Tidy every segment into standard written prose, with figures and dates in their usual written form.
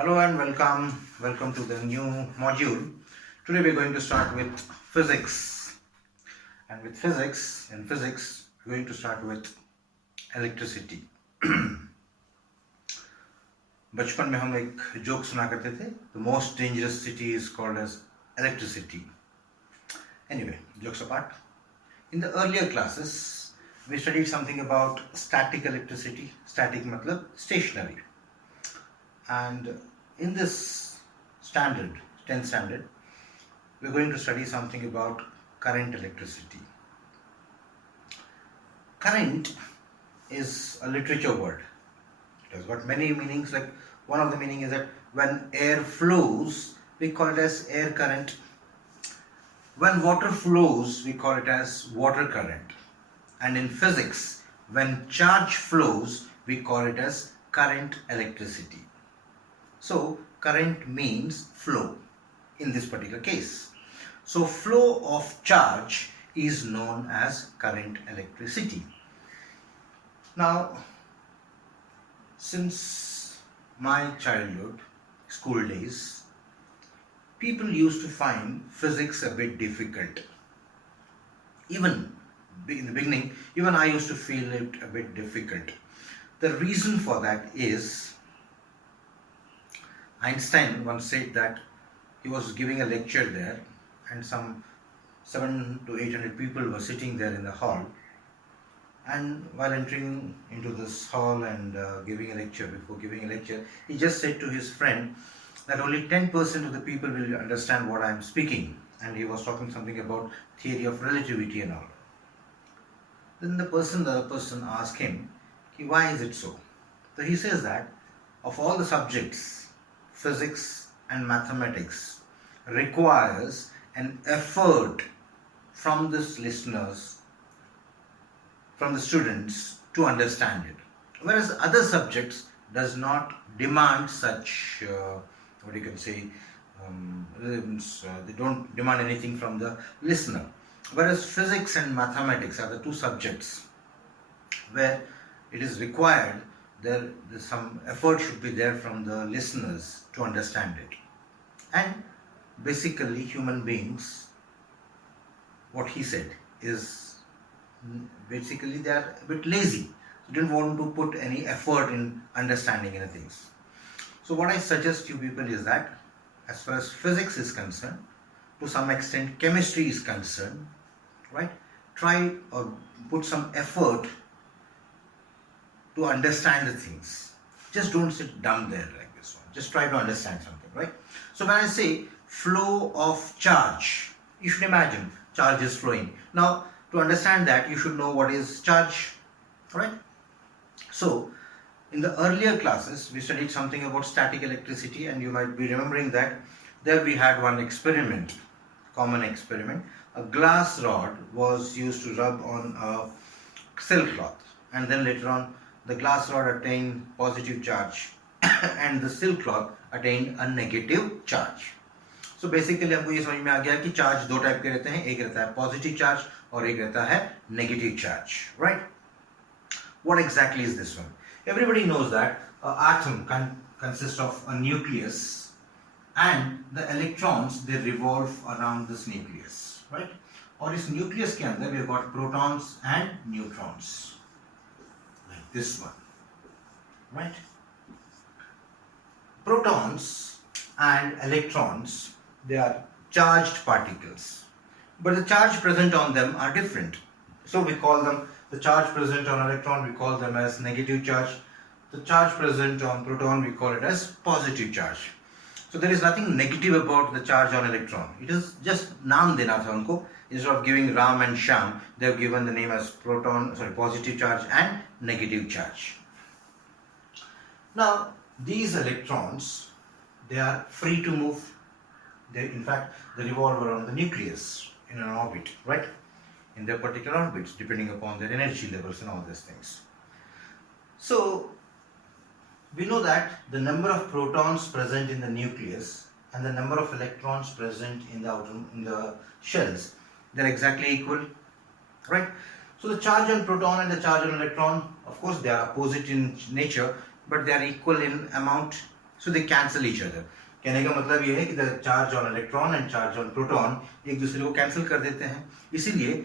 Hello and welcome to the new module. Today we're going to start with physics, and with physics we're going to start with electricity. बचपन में हम एक joke सुना करते थे. The most dangerous city is called as electricity. Anyway, jokes apart, in the earlier classes we studied something about static electricity. Static matlab stationary. And in this standard, 10th standard, we're going to study something about current electricity. Current is a literature word. It has got many meanings. Like one of the meaning is that when air flows, we call it as air current. When water flows, we call it as water current. And in physics, when charge flows, we call it as current electricity. So current means flow in this particular case. So flow of charge is known as current electricity. Now, since my childhood, school days, people used to find physics a bit difficult. Even in the beginning, even I used to feel it a bit difficult. The reason for that is Einstein once said that he was giving a lecture there and some 700 to 800 people were sitting there in the hall, and while entering into this hall and before giving a lecture, he just said to his friend that only 10% of the people will understand what I am speaking, and he was talking something about theory of relativity and all. Then the other person asked him, why is it so? So he says that of all the subjects, physics and mathematics requires an effort from the listeners, from the students to understand it, whereas other subjects does not demand such they don't demand anything from the listener, whereas physics and mathematics are the two subjects where it is required there's some effort should be there from the listeners to understand it. And basically human beings, what he said is basically they are a bit lazy. They don't want to put any effort in understanding anything. So what I suggest you people is that as far as physics is concerned, to some extent chemistry is concerned, right? Try or put some effort to understand the things. Just don't sit dumb there like this one. Just try to understand something, right? So when I say flow of charge, you should imagine charge is flowing. Now, to understand that, you should know what is charge, right? So, in the earlier classes, we studied something about static electricity, and you might be remembering that there we had one experiment, common experiment. A glass rod was used to rub on a silk cloth, and then later on the glass rod attained positive charge and the silk cloth attained a negative charge. So basically हमको ये समझ में आ गया कि charge दो type के रहते हैं, एक रहता है पॉजिटिव चार्ज और एक रहता है negative charge, right? What exactly is this one? Everybody knows that an atom consists of a nucleus, and the electrons they revolve around this nucleus, right? और इस nucleus के अंदर we have got protons and neutrons. This one, right? Protons and electrons, they are charged particles, but the charge present on them are different. So we call them, the charge present on electron we call them as negative charge. The charge present on proton we call it as positive charge. So there is nothing negative about the charge on electron. It is just naam dena tha unko. Instead of giving Ram and Sham, they have given the name as positive charge and negative charge. Now, these electrons, they are free to move. They revolve around the nucleus in an orbit, right? In their particular orbits, depending upon their energy levels and all these things. So, we know that the number of protons present in the nucleus and the number of electrons present in the shells, they're exactly equal, right? So the charge on proton and the charge on electron, of course they are opposite in nature, but they are equal in amount. so they cancel each other. कहने का मतलब ये है कि the charge on electron and charge on proton एक दूसरे को cancel कर देते हैं, इसीलिए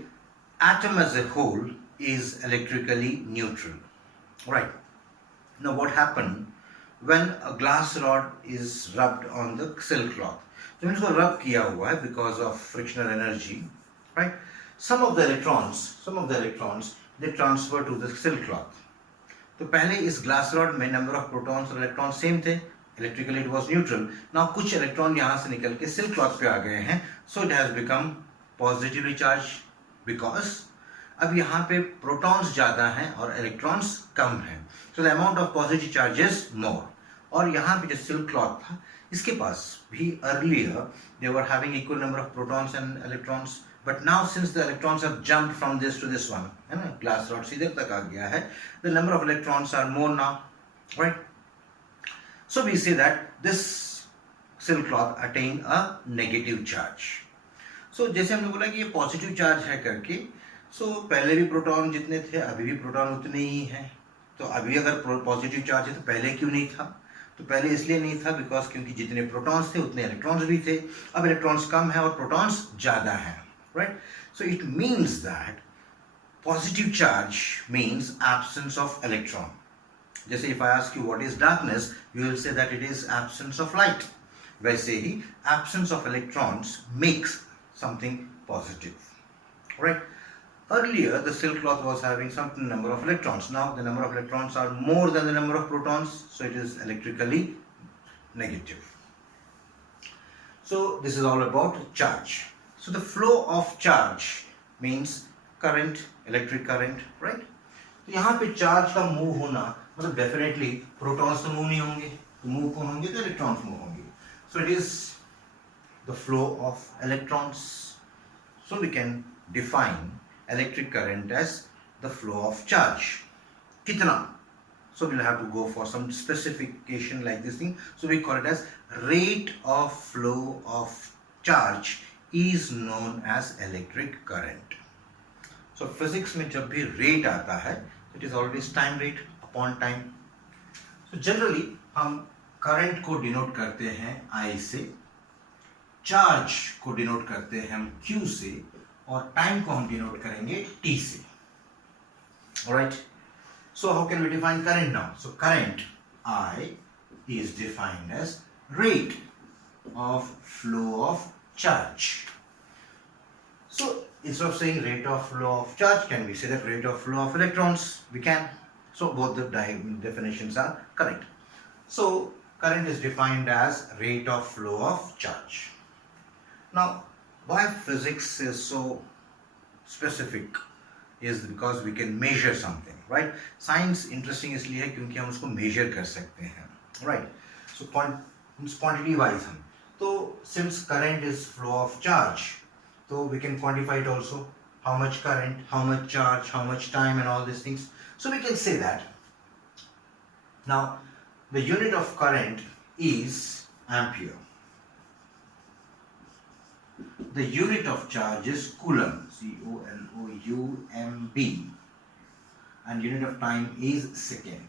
atom as a whole is electrically neutral. Right. Now what happened when a glass rod is rubbed on the silk cloth? तो मैंने इसको rub किया हुआ है because of frictional energy, right? Some of the electrons they transfer to the silk cloth. तो पहले इस glass rod में number of protons और electrons same थे, electrically it was neutral. Now कुछ electron यहाँ से निकल के silk cloth पे आ गए हैं, so it has become positively charged because अब यहाँ पे protons ज़्यादा हैं और electrons कम हैं, so the amount of positive charge is more. और यहाँ पे जो silk cloth था इसके पास भी earlier they were having equal number of protons and electrons, but now since the electrons have jumped from this to this one, है ना, glass rod से इधर तक आ गया है, the number of electrons are more now, right? So we say that this silk cloth attain a negative charge. So जैसे हमने बोला कि ये positive charge है करके, so पहले भी प्रोटॉन जितने थे अभी भी प्रोटॉन उतने ही हैं, तो अभी अगर पॉजिटिव चार्ज है तो पहले क्यों नहीं था? तो पहले इसलिए नहीं था बिकॉज क्योंकि जितने प्रोटॉन्स थे उतने इलेक्ट्रॉन्स भी थे, अब इलेक्ट्रॉन्स कम है और प्रोटॉन्स ज़्यादा हैं, right? So it means that positive charge means absence of electron. जैसे if I ask you what is darkness, you will say that it is absence of light. वैसे ही absence of electrons makes something positive, right? Earlier, the silk cloth was having some number of electrons. Now, the number of electrons are more than the number of protons, so it is electrically negative. So, this is all about charge. So, the flow of charge means current, electric current, right? तो यहाँ पे charge का move होना मतलब definitely protons तो move नहीं होंगे, तो move कौन होंगे? तो electrons move होंगे. So, it is the flow of electrons. So, we can define electric current as the flow of charge. Kitna? So we'll have to go for some specification like this thing. So we call it as rate of flow of charge is known as electric current. So physics में जब भी rate आता है, it is always time rate upon time. So generally हम current को denote करते हैं I से, charge को denote करते हैं हम Q से, और टाइम को हम डिनोट करेंगे t से. Alright, so how can we define current now? So current I is defined as rate of flow of charge. So instead of saying rate of flow of charge, can we say that rate of flow of electrons? We can. So both the definitions are correct. So current is defined as rate of flow of charge. Now why physics is so specific is because we can measure something, right? Science interesting इसलिए है क्योंकि हम उसको measure कर सकते हैं, right? So quantity wise हम तो since current is flow of charge, so we can quantify it also, how much current, how much charge, how much time and all these things. So we can say that now the unit of current is ampere. The unit of charge is coulomb, C-O-L-O-U-M-B, and unit of time is second.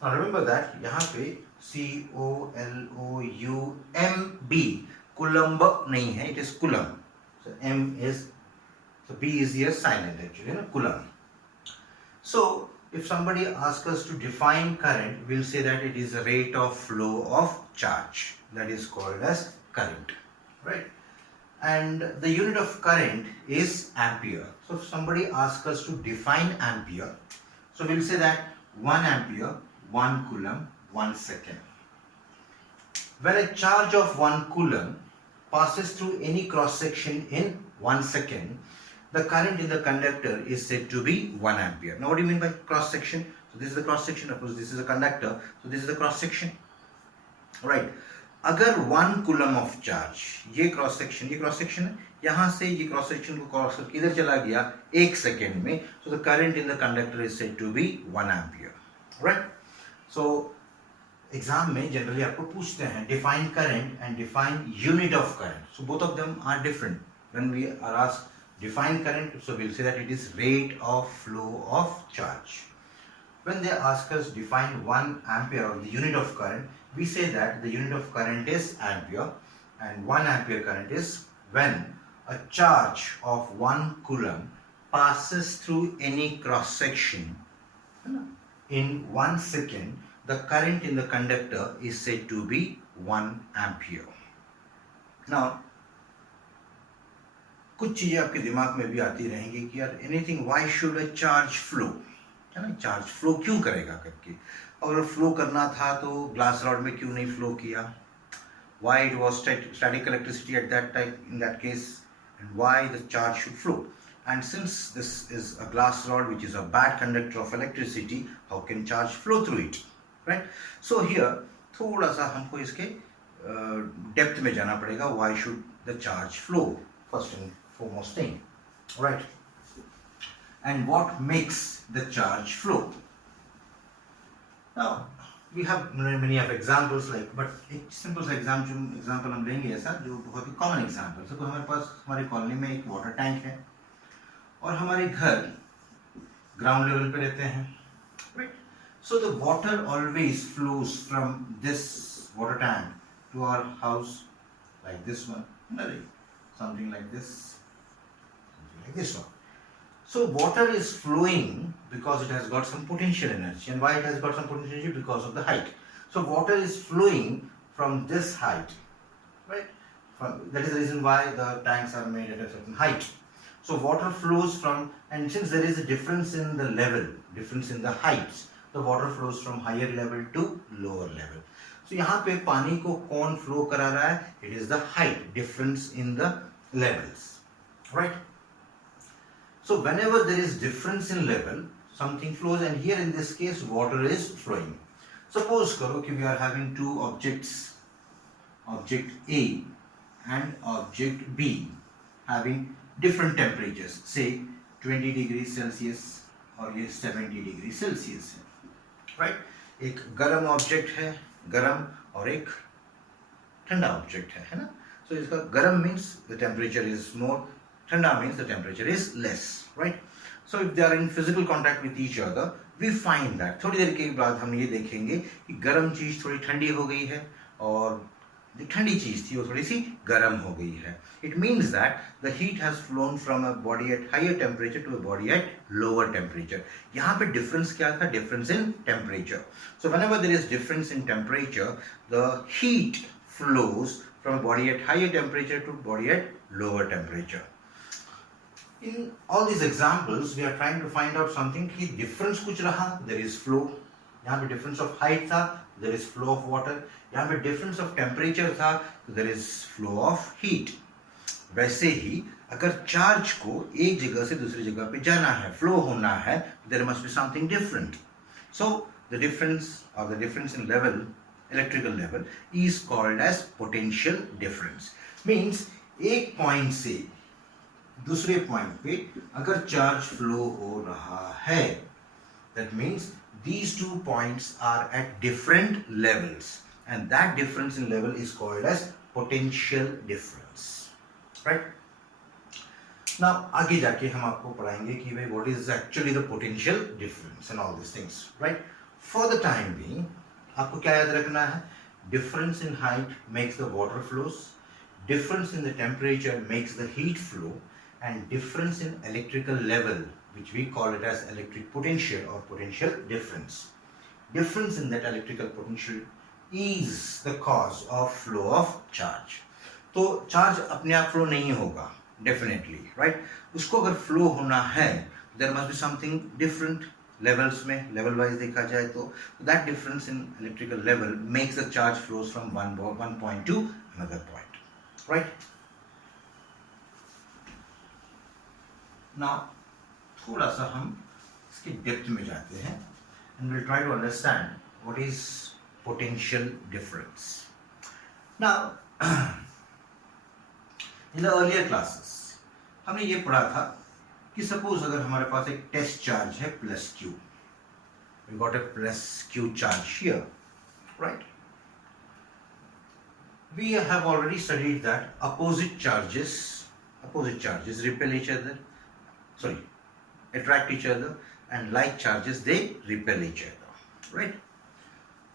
Now remember that यहाँ पे C-O-L-O-U-M-B, coulomb नहीं है, it is coulomb. So M is, so B is here silent actually, coulomb. So if somebody asks us to define current, we'll say that it is a rate of flow of charge. That is called as current. Right, and the unit of current is ampere. So if somebody asks us to define ampere, so we'll say that 1 ampere, 1 coulomb, 1 second. When a charge of 1 coulomb passes through any cross section in 1 second, the current in the conductor is said to be 1 ampere. Now what do you mean by cross section? So this is the cross section, of course this is a conductor, so this is the cross section, right? अगर 1 coulomb of charge, ये cross section है, यहाँ से ये cross section को cross करके इधर चला गया 1 सेकेंड में, so the current in the conductor is said to be 1 ampere, right? So exam में जनरली आपको पूछते हैं define current and define unit of current, so both of them are different. When we are asked define current, so we'll say that it is rate of flow of charge. when they ask us define 1 ampere or the unit of current, we say that the unit of current is ampere, and 1 ampere current is when a charge of 1 coulomb passes through any cross section in 1 second. The current in the conductor is said to be 1 ampere. Now कुछ चीजें आपके दिमाग में भी आती रहेंगी कि यार anything, why should a charge flow, है ना, चार्ज फ्लो क्यों करेगा करके. अगर फ्लो करना था तो ग्लास रॉड में क्यों नहीं फ्लो किया, why it was static electricity at that time in that case, and why the charge should flow. And since this is a glass rod which is a bad conductor of electricity, how can charge flow through it, right. So here थोड़ा सा हमको इसके depth में जाना पड़ेगा. Why should the charge flow, first and foremost thing, right? And what makes the charge flow? Now we have many of examples, like, but एक simple सा example हम लेंगे ऐसा जो बहुत ही common example. So हमारे पास हमारी कॉलोनी में एक वाटर टैंक है और हमारे घर ग्राउंड लेवल पे रहते हैं, right? So the water always flows from this water tank to our house like this one, something like this, something like this one. So water is flowing because it has got some potential energy. And why it has got some potential energy? Because of the height. So water is flowing from this height, right? That is the reason why the tanks are made at a certain height. So water flows from, and since there is a difference in the level, difference in the heights, the water flows from higher level to lower level. So यहाँ पे पानी को कौन flow करा रहा है? It is the height, difference in the levels, right? So whenever there is difference in level, something flows, and here in this case water is flowing. Suppose करो कि we are having two objects, object A and object B, having different temperatures, say 20 degrees Celsius और ये 70 degrees Celsius है, right? एक गर्म object है, गरम, और एक ठंडा ऑब्जेक्ट है ना. सो इसका गरम means the temperature is more, ठंडा means the temperature is less, right. So if they are in physical contact with each other, we find that, थोड़ी देर के बाद हम ये देखेंगे कि गर्म चीज थोड़ी ठंडी हो गई है और जो ठंडी चीज थी वो थोड़ी सी गर्म हो गई है. It means that the heat has flown from a body at higher temperature to a body at lower temperature. यहाँ पे डिफरेंस क्या था? Difference in temperature. So whenever there is difference in temperature, the heat flows from a body at higher temperature to body at lower temperature. In all these examples, we are trying to find out something कि difference कुछ रहा, there is flow. यहाँ पे difference of height था, there is flow of water. यहाँ पे difference of temperature था, there is flow of heat. वैसे ही अगर चार्ज को एक जगह से दूसरी जगह पे जाना है, फ्लो होना है, there must be something different. So the difference or the difference in level, electrical level, is called as potential difference. Means एक पॉइंट से दूसरे पॉइंट पे अगर चार्ज फ्लो हो रहा है, that means these two points are at different levels, and that difference in level is called as potential difference, right? Now आगे जाके हम आपको पढ़ाएंगे कि भाई what is actually the potential difference and all these things, right? For the time being, आपको क्या याद रखना है? Difference in height makes the water flows, difference in the temperature makes the heat flow, and difference in electrical level, which we call it as electric potential or potential difference. Difference in that electrical potential is the cause of flow of charge. तो charge अपने आप flow नहीं होगा, definitely, right? उसको अगर flow होना है, there must be something different. Levels में, लेवल वाइज देखा जाए तो that difference in electrical level makes the charge flows from one point to another point, right. Now थोड़ा सा हम इसके डेप्थ में जाते हैं and will try to understand what is potential difference. Now in the earlier classes हमने ये पढ़ा था कि सपोज अगर हमारे पास एक टेस्ट चार्ज है plus Q, we got a plus Q charge here, right. We have already studied that opposite charges repel each other, sorry, attract each other, and like charges, they repel each other, right?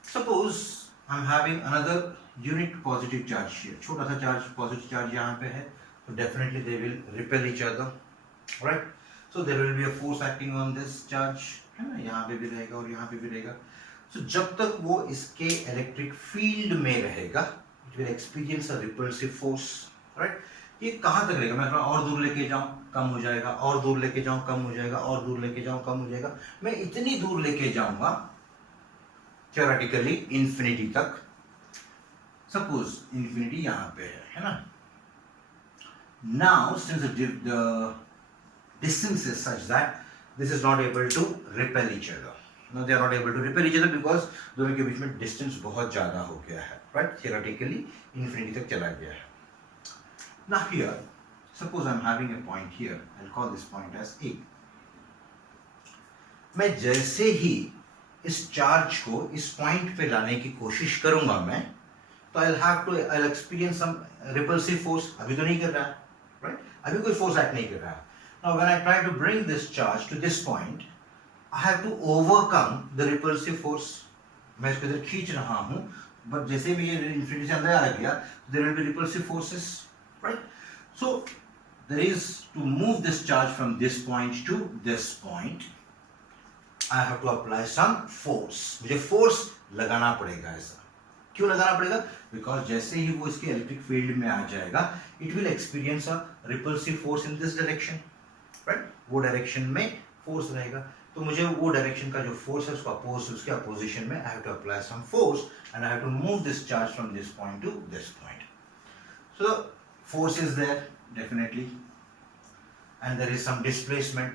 Suppose I'm having another unit positive charge here. छोटा सा charge, positive charge यहाँ पे है, so definitely they will repel each other, right? So there will be a force acting on this charge, है ना? यहाँ पे भी रहेगा और यहाँ पे भी रहेगा. So जब तक वो इसके electric field में रहेगा, it will experience a repulsive force, right? ये कहाँ तक रहेगा? मैं थोड़ा और दूर लेके जाऊँ, कम हो जाएगा, और दूर लेके जाऊँ, कम हो जाएगा, और दूर लेके जाऊँ, कम हो जाएगा. मैं इतनी दूर लेके जाऊँगा theoretically infinity तक. Suppose infinity यहाँ पे है ना? Now since the distance is such that this is not able to repel each other. No, they are not able to repel each other because दोनों के बीच में distance बहुत ज़्यादा हो गया है, right? Theoretically infinity तक चला गया है. Now here, suppose I'm having a point here. I'll call this point as A. मैं जैसे ही इस चार्ज को इस पॉइंट पे लाने की कोशिश करूंगा मैं, तो I'll experience some repulsive force. अभी तो नहीं कर रहा है, right? अभी कोई force act नहीं कर रहा है. Now when I try to bring this charge to this point, I have to overcome the repulsive force. मैं इसको इधर खींच रहा हूँ, but जैसे भी ये infinity से अंदर आ गया, there will be repulsive forces, right? So there is to move this charge from this point to this point, I have to apply some force. मुझे force लगाना पड़ेगा ऐसा. क्यों लगाना पड़ेगा? Because जैसे ही वो इसके electric field में आ जाएगा, it will experience a repulsive force in this direction, right? वो direction में force रहेगा. तो मुझे वो direction का जो force है उसको oppose, उसके opposition में I have to apply some force and I have to move this charge from this point to this point. So force is there definitely, and there is some displacement,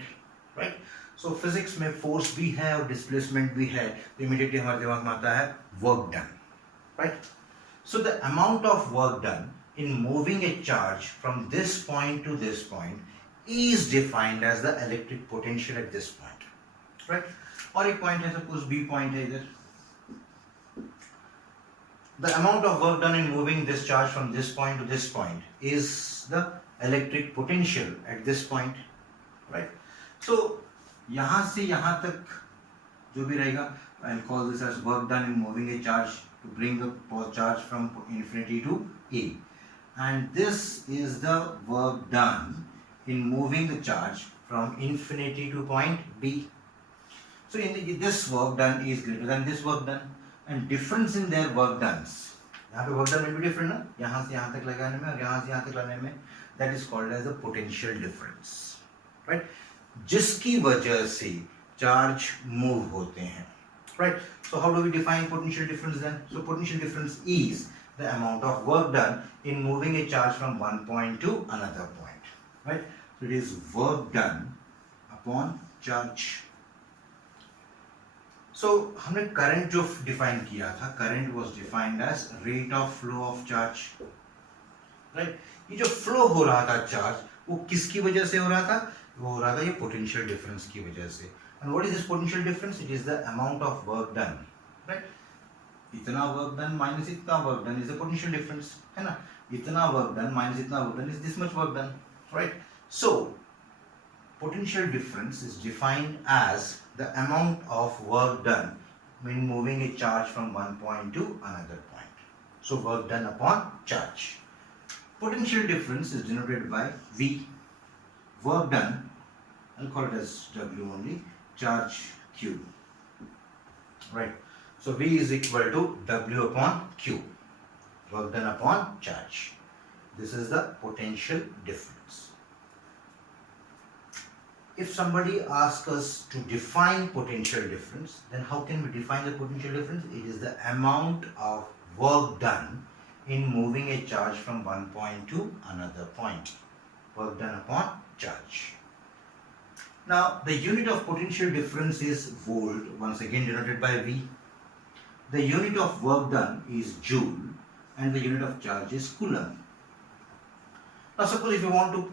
right? So physics में force भी है और displacement भी है, तो immediately हमारे दिमाग में आता है work done, right? So the amount of work done in moving a charge from this point to this point is defined as the electric potential at this point, right? और एक point है, suppose B point है इधर. The amount of work done in moving this charge from this point to this point is the electric potential at this point, right? So यहाँ से यहाँ तक जो भी रहेगा, I'll call this as work done in moving a charge to bring the charge from infinity to A, and this is the work done in moving the charge from infinity to point B. So this work done is greater than this work done, and difference in their work dones, यहाँ पे work done will be different ना, यहाँ से यहाँ तक लगाने में और यहाँ से यहाँ तक लाने में, that is called as the potential difference, right? जिसकी वजह से चार्ज मूव होते हैं, right? So how do we define potential difference then? So potential difference is the amount of work done in moving a charge from one point to another point, right? So it is work done upon charge. So हमने current जो define किया था, current was defined as rate of flow of charge, right? ये जो flow हो रहा था charge, वो किसकी वजह से हो रहा था? वो हो रहा था ये potential difference की वजह से. And what is this potential difference? It is the amount of work done, right? इतना work done minus इतना work done is the potential difference, है ना? इतना work done minus इतना work done is this much work done, right? So potential difference is defined as the amount of work done when moving a charge from one point to another point. So work done upon charge. Potential difference is denoted by V. Work done, I'll call it as W only, charge Q, right? So V is equal to W upon Q, work done upon charge. This is the potential difference. If somebody asks us to define potential difference, then how can we define the potential difference? It is the amount of work done in moving a charge from one point to another point, work done upon charge. Now the unit of potential difference is volt, once again denoted by V. The unit of work done is joule and the unit of charge is coulomb. Now suppose if you want to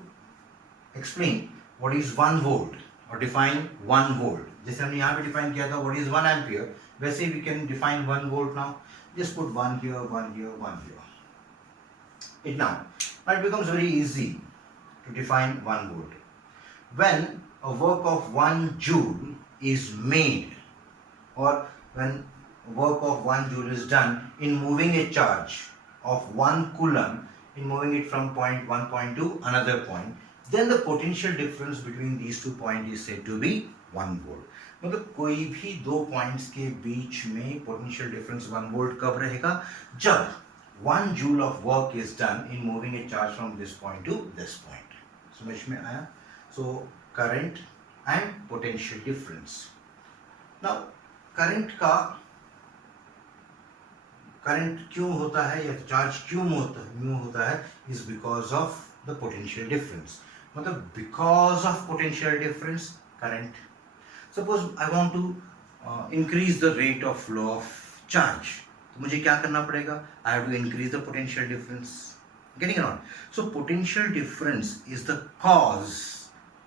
explain what is 1 volt or define 1 volt, जैसे हमने यहाँ पे define किया था what is 1 ampere, वैसे we can define 1 volt now. Just put 1 here, 1 here, 1 here. Now it becomes very easy to define 1 volt. When a work of 1 joule is made, or when work of 1 joule is done in moving a charge of 1 coulomb, in moving it from point 1 point to another point, then the potential difference between these two points is said to be 1 volt. मतलब कोई भी दो points के बीच में potential difference 1 volt कब रहेगा? जब 1 joule of work is done in moving a charge from this point to this point. समझ में आया? So current and potential difference. Now current क्यों होता है या चार्ज क्यों होता है is because of the potential difference. मतलब because of potential difference current. Suppose I want to increase the rate of flow of charge, तो मुझे क्या करना पड़ेगा? I have to increase the potential difference. Getting it on? So potential difference is the cause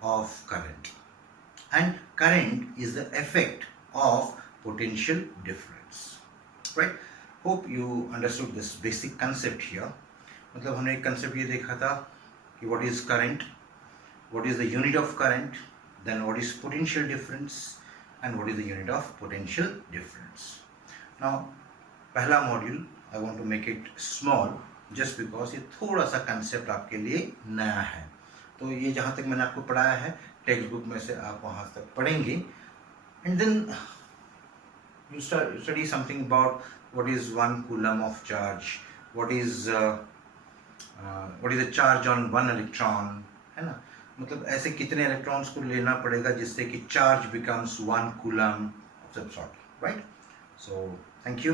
of current and current is the effect of potential difference. Right? Hope you understood this basic concept here. मतलब हमने एक concept ये देखा था कि what is current, what is the unit of current, then what is potential difference, and what is the unit of potential difference. Now पहला module I want to make it small just because ये थोड़ा सा concept आपके लिए नया है. तो ये जहाँ तक मैंने आपको पढ़ाया है टेक्स्ट बुक में से आप वहाँ तक पढ़ेंगे, and then you study something about what is 1 coulomb of charge, what is the charge on 1 electron, है ना? मतलब ऐसे कितने इलेक्ट्रॉन्स को लेना पड़ेगा जिससे कि चार्ज बिकम्स 1 coulomb ऑफ सब sort. Right? So thank you.